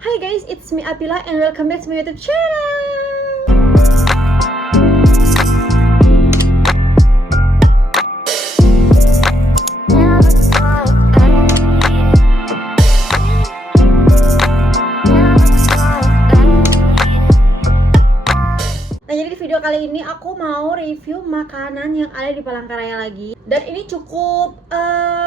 Hi guys, it's me Apila and welcome back to my YouTube channel. Nah, jadi di video kali ini aku mau review makanan yang ada di Palangkaraya lagi. Dan ini cukup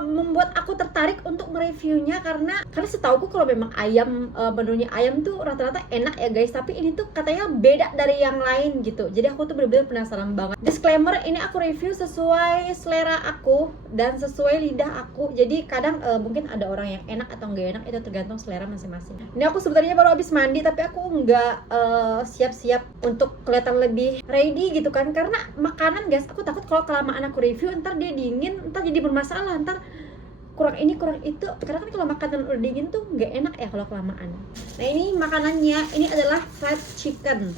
membuat aku tertarik untuk mereviewnya karena setauku kalau memang ayam menunya ayam tuh rata-rata enak ya guys, tapi ini tuh katanya beda dari yang lain gitu. Jadi aku tuh bener-bener penasaran banget. Disclaimer, ini aku review sesuai selera aku dan sesuai lidah aku. Jadi kadang mungkin ada orang yang enak atau nggak enak, itu tergantung selera masing-masing. Ini aku sebenarnya baru habis mandi tapi aku nggak siap-siap untuk kelihatan lebih ready gitu kan, karena makanan guys, aku takut kalau kelamaan aku review ntar dia dingin, ntar jadi bermasalah, ntar kurang ini kurang itu, karena kan kalau makanan udah dingin tuh nggak enak ya kalau kelamaan. Nah, ini makanannya, ini adalah fried chicken,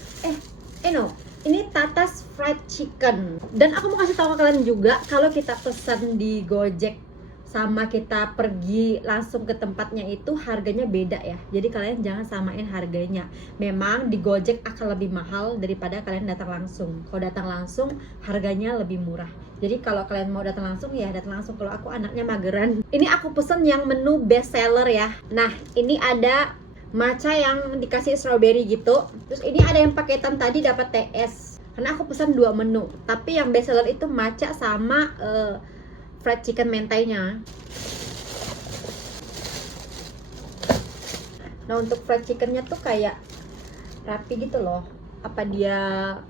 ini Tatas fried chicken. Dan aku mau kasih tahu ke kalian juga, kalau kita pesan di Gojek sama kita pergi langsung ke tempatnya itu harganya beda ya. Jadi kalian jangan samain harganya. Memang di Gojek akan lebih mahal daripada kalian datang langsung. Kalau datang langsung harganya lebih murah. Jadi kalau kalian mau datang langsung ya datang langsung. Kalau aku anaknya mageran. Ini aku pesen yang menu best seller ya. Nah, ini ada matcha yang dikasih strawberry gitu. Terus ini ada yang paketan tadi dapat TS. Karena aku pesan 2 menu. Tapi yang best seller itu matcha sama fried chicken mentainya. Nah, untuk fried chickennya tuh kayak rapi gitu loh. Apa dia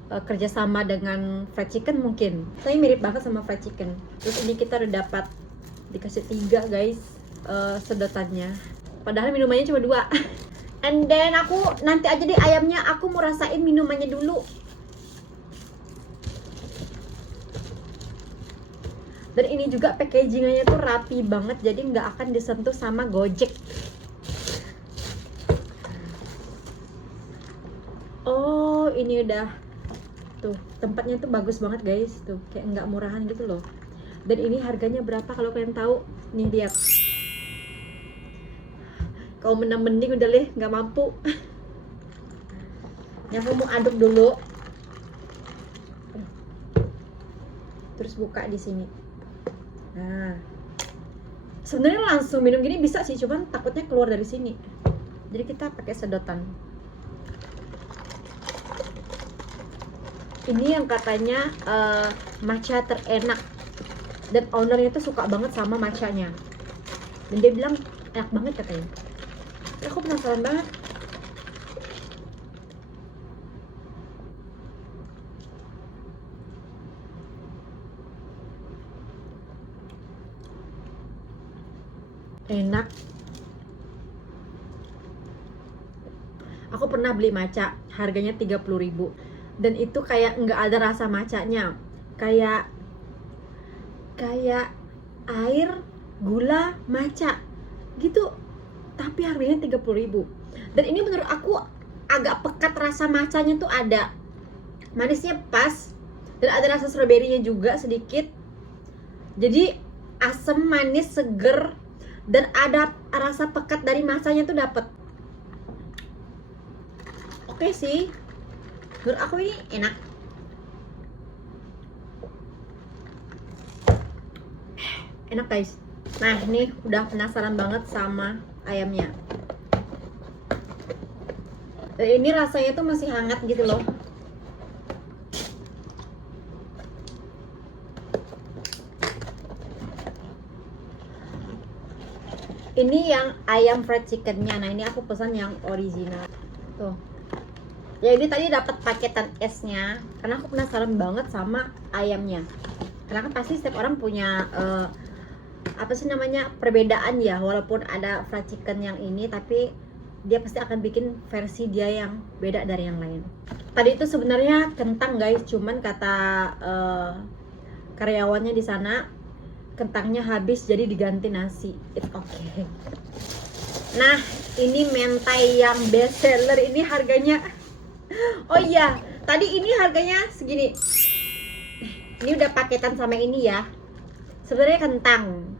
kerjasama dengan fried chicken mungkin? Tapi mirip banget sama fried chicken. Terus ini kita udah dapat dikasih 3 guys sedotannya. Padahal minumannya cuma 2. And then aku nanti aja deh ayamnya aku mau rasain minumannya dulu. Dan ini juga packagingnya tuh rapi banget, jadi nggak akan disentuh sama Gojek. Oh, ini udah tuh, tempatnya tuh bagus banget guys, tuh kayak nggak murahan gitu loh. Dan ini harganya berapa kalau kalian tahu? Nih lihat. Kau menang mending udah deh, nggak mampu. Yang aku mau aduk dulu. Terus buka di sini. Nah, sebenarnya langsung minum gini bisa sih, cuman takutnya keluar dari sini. Jadi kita pakai sedotan. Ini yang katanya matcha terenak. Dan ownernya tuh suka banget sama matchanya. Dan dia bilang enak banget katanya. Aku penasaran banget. Enak. Aku pernah beli matcha, harganya 30.000. Dan itu kayak nggak ada rasa matchanya. Kayak air, gula, matcha gitu. Tapi harganya 30.000. Dan ini menurut aku agak pekat, rasa matchanya tuh ada. Manisnya pas. Dan ada rasa stroberinya juga sedikit. Jadi asam, manis, seger, dan ada rasa pekat dari matchanya tuh dapet. Oke sih, menurut aku ini enak. Enak guys. Nah, ini udah penasaran banget sama ayamnya. Dan ini rasanya tuh masih hangat gitu loh. Ini yang ayam fried chickennya. Nah, ini aku pesan yang original. Tuh. Ya, ini tadi dapat paketan esnya. Karena aku penasaran banget sama ayamnya. Karena kan pasti setiap orang punya perbedaan ya. Walaupun ada fried chicken yang ini, tapi dia pasti akan bikin versi dia yang beda dari yang lain. Tadi itu sebenarnya kentang guys, cuman kata karyawannya di sana kentangnya habis jadi diganti nasi. It's okay. Nah, ini mentai yang best seller ini harganya, oh iya, tadi ini harganya segini. Ini udah paketan sama ini ya. Sebenarnya kentang,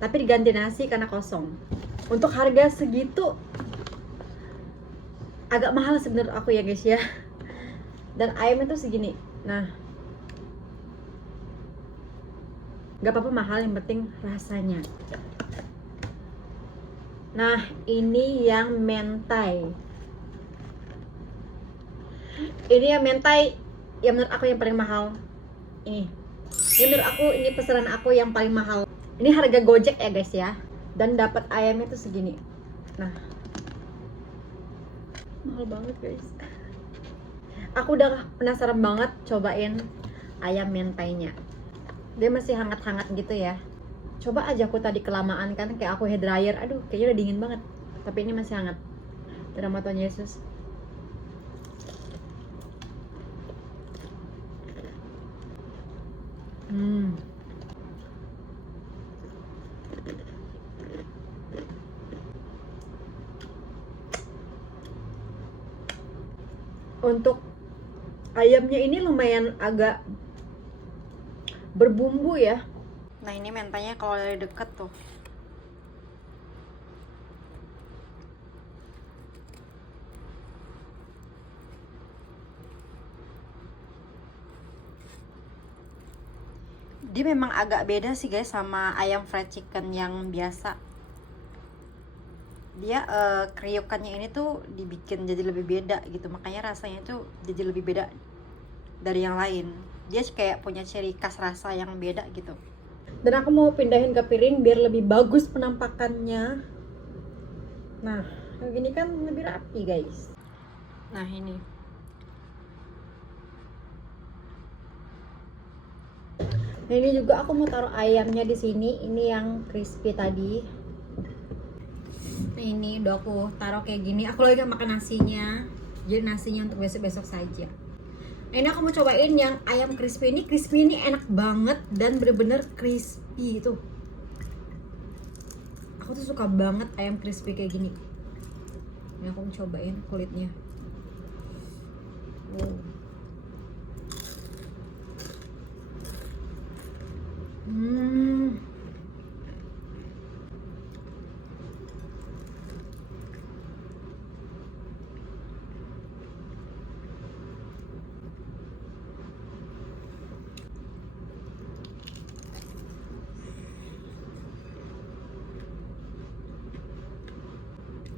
tapi diganti nasi karena kosong. Untuk harga segitu agak mahal sebenarnya aku ya guys ya. Dan ayamnya tuh segini. Nah, nggak apa-apa mahal, yang penting rasanya. Nah, ini yang mentai. Ini yang mentai yang menurut aku yang paling mahal. Ini menurut aku, ini pesanan aku yang paling mahal. Ini harga Gojek ya guys ya. Dan dapat ayamnya tuh segini. Nah, mahal banget guys. Aku udah penasaran banget cobain ayam mentainya. Dia masih hangat-hangat gitu ya. Coba aja, aku tadi kelamaan kan, kayak aku hair dryer. Aduh, kayaknya udah dingin banget. Tapi ini masih hangat. Dalam Tuhan Yesus. Untuk ayamnya ini lumayan agak berbumbu ya. Nah, ini mentanya kalau dari deket tuh. Dia memang agak beda sih guys sama ayam fried chicken yang biasa. Dia kriukannya ini tuh dibikin jadi lebih beda gitu, makanya rasanya tuh jadi lebih beda dari yang lain. Dia kayak punya ciri khas rasa yang beda gitu. Dan aku mau pindahin ke piring biar lebih bagus penampakannya. Nah, kayak gini kan lebih rapi guys. Nah, ini. Nah, ini juga aku mau taruh ayamnya di sini. Ini yang crispy tadi. Nah, ini udah aku taruh kayak gini. Aku lagi gak makan nasinya, jadi nasinya untuk besok-besok saja. Nah, ini aku mau cobain yang ayam crispy ini. Crispy ini enak banget dan bener-bener crispy itu. Aku tuh suka banget ayam crispy kayak gini. Ini aku mau cobain kulitnya.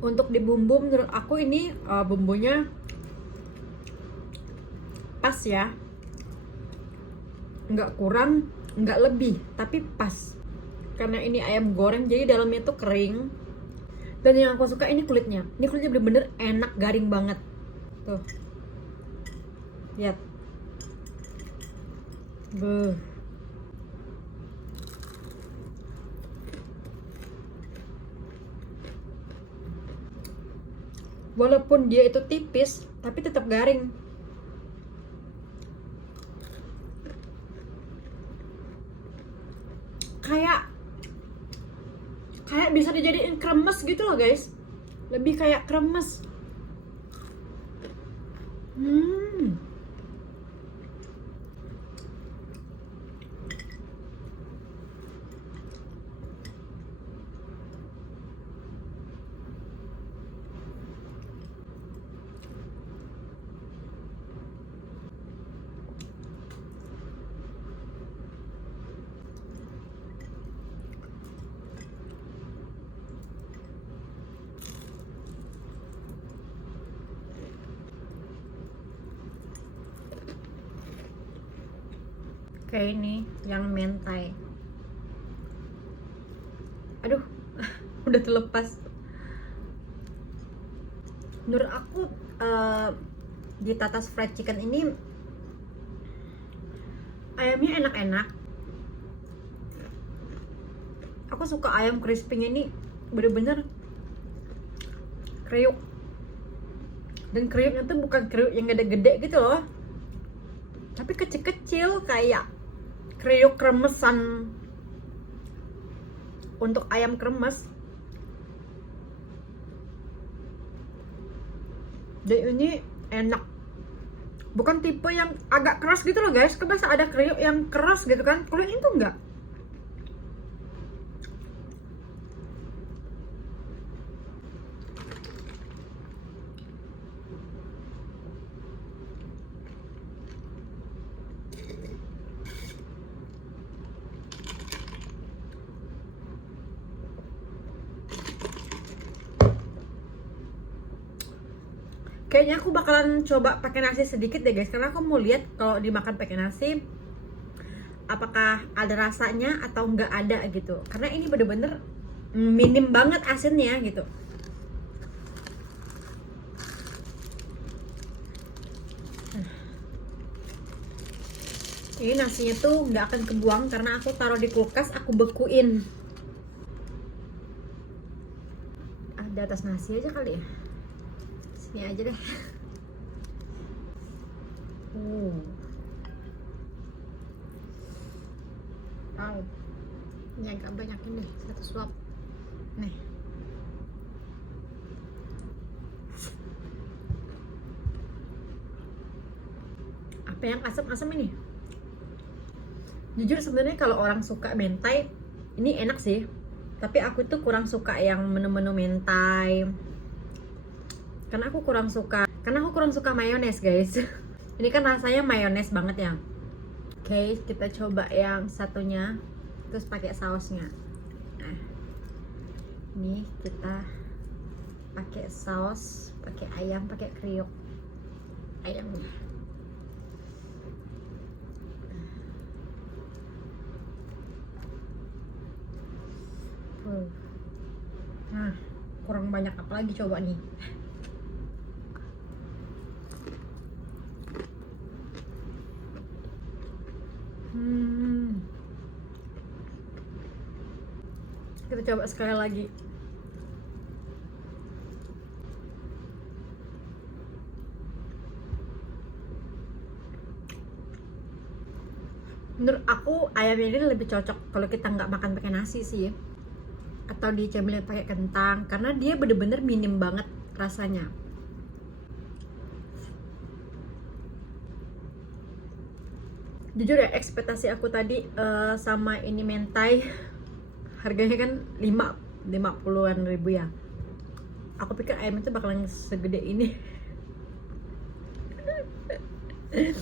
Untuk di bumbu menurut aku ini bumbunya pas ya, nggak kurang nggak lebih, tapi pas. Karena ini ayam goreng jadi dalamnya tuh kering. Dan yang aku suka ini kulitnya. Ini kulitnya bener-bener enak, garing banget. Tuh, lihat. Beuh. Walaupun dia itu tipis, tapi tetap garing. Kayak bisa dijadiin kremes gitu loh guys. Lebih kayak kremes. Kayak ini yang mentai. Aduh, udah terlepas. Menurut aku di Tatas fried chicken ini ayamnya enak-enak. Aku suka ayam crispy-nya ini bener-bener kriuk. Dan kriuknya tuh bukan kriuk yang gede-gede gitu loh, tapi kecil-kecil kayak kriuk kremesan untuk ayam kremes. Dan ini enak. Bukan tipe yang agak keras gitu loh guys. Kebiasa ada kriuk yang keras gitu kan. Kalau ini tuh enggak. Kayaknya aku bakalan coba pakai nasi sedikit deh guys, karena aku mau lihat kalau dimakan pakai nasi apakah ada rasanya atau nggak ada gitu. Karena ini bener-bener minim banget asinnya gitu. Ini nasinya tuh nggak akan kebuang karena aku taruh di kulkas, aku bekuin. Di atas nasi aja kali ya. Sini aja deh. Wow. Ini agak banyakin deh, 1 suap. Nih. Apa yang asam-asam ini? Jujur sebenarnya kalau orang suka mentai, ini enak sih. Tapi aku tuh kurang suka yang menu-menu mentai. Karena aku kurang suka mayones, guys. Ini kan rasanya mayones banget ya. Oke, kita coba yang satunya terus pakai sausnya. Nah, ini kita pakai saus, pakai ayam, pakai kriuk ayamnya. Nah, kurang banyak apa lagi coba nih. Kita coba sekali lagi. Menurut aku ayam ini lebih cocok kalau kita nggak makan pakai nasi sih, atau dicemilin pakai kentang, karena dia bener-bener minim banget rasanya. Jujur ya, ekspektasi aku tadi sama ini mentai harganya kan 50-an ribu ya. Aku pikir ayam itu bakalan segede ini.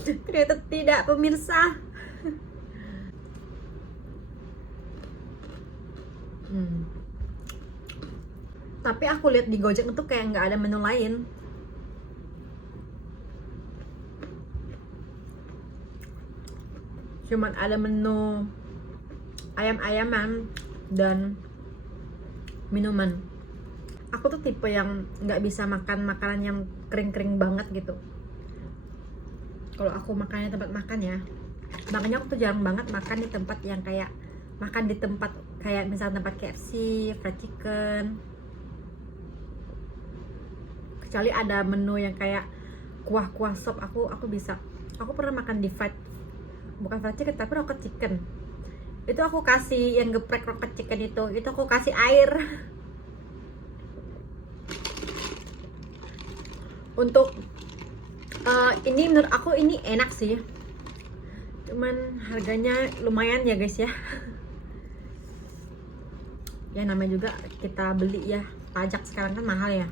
Ternyata tidak, pemirsa. Tapi aku lihat di Gojek itu kayak nggak ada menu lain. Cuman ada menu ayam-ayaman dan minuman. Aku tuh tipe yang nggak bisa makan makanan yang kering-kering banget gitu. Kalau aku makannya tempat makan ya, makanya aku tuh jarang banget makan di tempat yang kayak makan di tempat kayak misalnya tempat KFC, fried chicken. Kecuali ada menu yang kayak kuah-kuah sop, aku bisa. Aku pernah makan di bukan fried chicken tapi rocket chicken. Itu aku kasih yang geprek rocket chicken itu aku kasih air. Untuk ini menurut aku ini enak sih. Cuman harganya lumayan ya guys ya. Ya namanya juga kita beli ya, pajak sekarang kan mahal ya.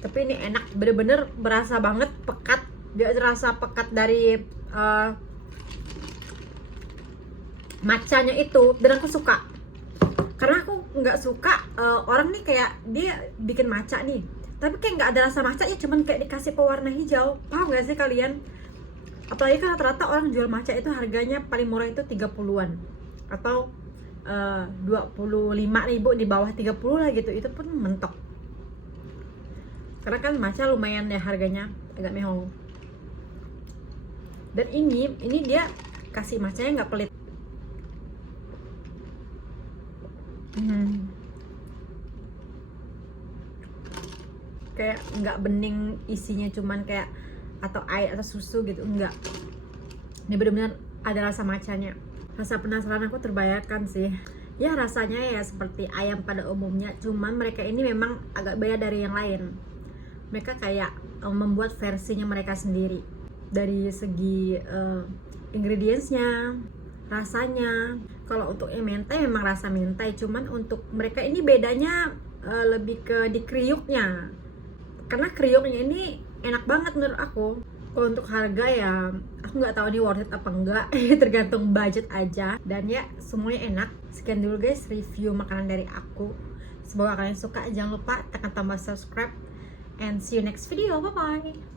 Tapi ini enak, bener-bener berasa banget pekat. Dia rasa pekat dari matchanya itu, dan aku suka. Karena aku nggak suka orang nih kayak dia bikin matcha nih, tapi kayak nggak ada rasa matcha ya, cuman kayak dikasih pewarna hijau. Paham gak sih kalian? Apalagi kan rata-rata orang jual matcha itu harganya paling murah itu 30-an atau 25.000, di bawah 30 lah gitu. Itu pun mentok. Karena kan matcha lumayan ya harganya, agak mehong. Dan ini dia kasih matchanya nggak pelit. Kayak nggak bening isinya, cuman kayak atau air atau susu gitu, enggak. Ini benar-benar ada rasa matchanya. Rasa penasaran aku terbayarkan sih. Ya rasanya ya seperti ayam pada umumnya, cuman mereka ini memang agak beda dari yang lain. Mereka kayak membuat versinya mereka sendiri. Dari segi ingredientsnya, rasanya. Kalau untuk yang mentai memang rasa mentai, cuman untuk mereka ini bedanya lebih ke di kriuknya. Karena kriuknya ini enak banget menurut aku. Kalau untuk harga ya aku nggak tahu ini worth it apa enggak. Tergantung budget aja. Dan ya semuanya enak. Sekian dulu guys review makanan dari aku. Semoga kalian suka. Jangan lupa tekan tombol subscribe and see you next video. Bye bye.